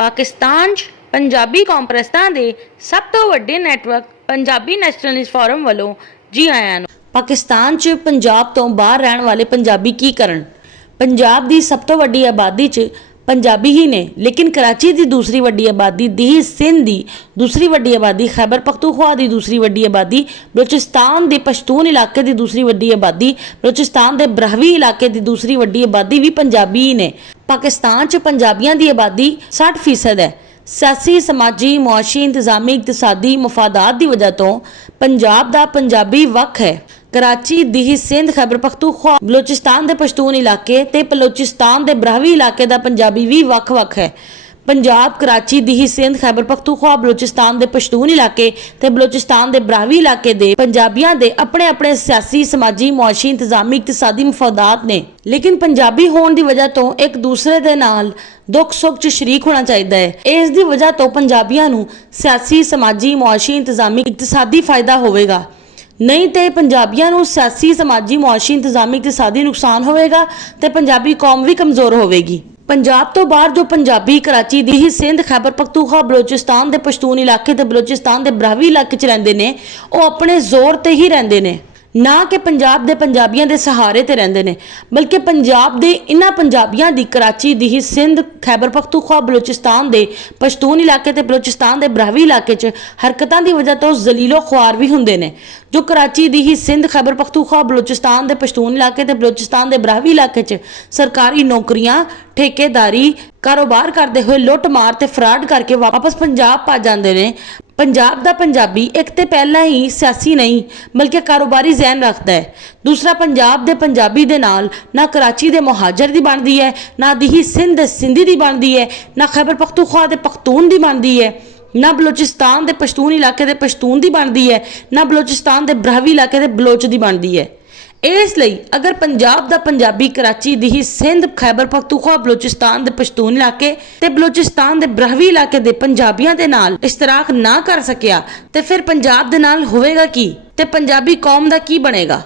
पाकिस्तान 'ਚ पंजाबी कॉन्फ्रेंसां दे सब तो वड्डे नैटवर्क पंजाबी नैशनलिस्ट फोरम वालों जी आयां नूं। पाकिस्तान 'ਚ पंजाब तो बाहर रहण वाले पंजाबी की करन? पंजाब दी सब तो वड्डी आबादी 'ਚ पंजाबी ही ने, लेकिन कराची दी दूसरी वड्डी आबादी, दिल्ली सिंध दी दूसरी वड्डी आबादी, खैबर पख्तूनख्वा दी दूसरी वड्डी आबादी, बलोचिस्तान दे पश्तून इलाके दी दूसरी वड्डी आबादी, बलोचिस्तान दे ब्रहवी इलाके दी दूसरी वड्डी आबादी भी पंजाबी ही ने। पाकिस्तान 'ਚ पंजाबियां दी आबादी 60% है। सियासी, समाजी, मुआशी, इंतजामी, इकतसादी मफादात की वजह तो पंजाब दा पंजाबी वख है। कराची, दिल्ली सिंध, खैबर पख्तूनख्वा, बलोचिस्तान के पश्तून इलाके ते बलोचिस्तान के ब्रहवी इलाके का पंजाबी भी वख-वख है। पंजाब, कराची, दिल्ली सिंध, खैबर पख्तूनख्वा, बलोचिस्तान के पश्तून इलाके ते बलोचिस्तान के ब्रहवी इलाके दे पंजाबियां दे अपने अपने सियासी, समाजी, मुआशी, इंतजामी, इकतसादी मफादात ने, लेकिन पंजाबी होने की वजह तो एक दूसरे के नाल दुख सुख च शरीक होना चाहिए है। इस दी वजह तो पंजाबियां नूं सियासी, समाजी, मुआशी, इंतजामी, इकतसादी फायदा होवेगा, नहीं तो पंजाबियां नूं सियासी, समाजी, मुआशी, इंतजामी, इकतसादी नुकसान होवेगा ते पंजाबी कौम भी कमज़ोर होवेगी। पंजाब तो बाहर जो पंजाबी कराची, दिल्ली सिंध, खैबर पख्तूनख्वा, बलोचिस्तान के पश्तून इलाके ते बलोचिस्तान के ब्रहवी इलाके च रहिंदे ने, वो अपने जोर ते ही रहिंदे ने, ना कि पंजाब के पंजाबियों के सहारे ते रहिंदे ने, बल्कि पंजाब के इन्हां पंजाबियों की कराची, दिल्ली सिंध, खैबर पख्तूनख्वा, बलोचिस्तान के पश्तून इलाके ते बलोचिस्तान के ब्रहवी इलाके च हरकतां की वजह तो जलीलो ख्वार भी हुंदे ने। जो कराची, दिल्ली सिंध, खैबर पख्तूनख्वा, बलोचिस्तान के पश्तून इलाके ते बलोचिस्तान के ब्रहवी इलाके च सरकारी नौकरियां, ठेकेदारी, कारोबार करते हुए लुट मार ते फ्रॉड करके वापस पंजाब भज जाते हैं। पंजाब का पंजाबी एक तो पहला ही सियासी नहीं बल्कि कारोबारी जहन रखता है। दूसरा, पंजाब के पंजाबी दे नाल ना कराची के मुहाजर की बनती है, ना दिल्ली सिंध सिंधी की बनती है, ना खैबर पख्तूनख्वा के पख्तून की बनती है, ना बलोचिस्तान के पश्तून इलाके के पश्तून की बनती है, ना बलोचिस्तान के ब्रहवी इलाके के बलोच की बनती है। इसलिए अगर पंजाब का पंजाबी कराची, दिल्ली सिंध, खैबर पख्तूनख्वा, बलोचिस्तान के पश्तून इलाके ते बलोचिस्तान के ब्रहवी इलाके के पंजाबियों के नाल इश्तराक ना कर सकिया ते फिर पंजाब दे नाल होवेगा की ते पंजाबी कौम का की बनेगा।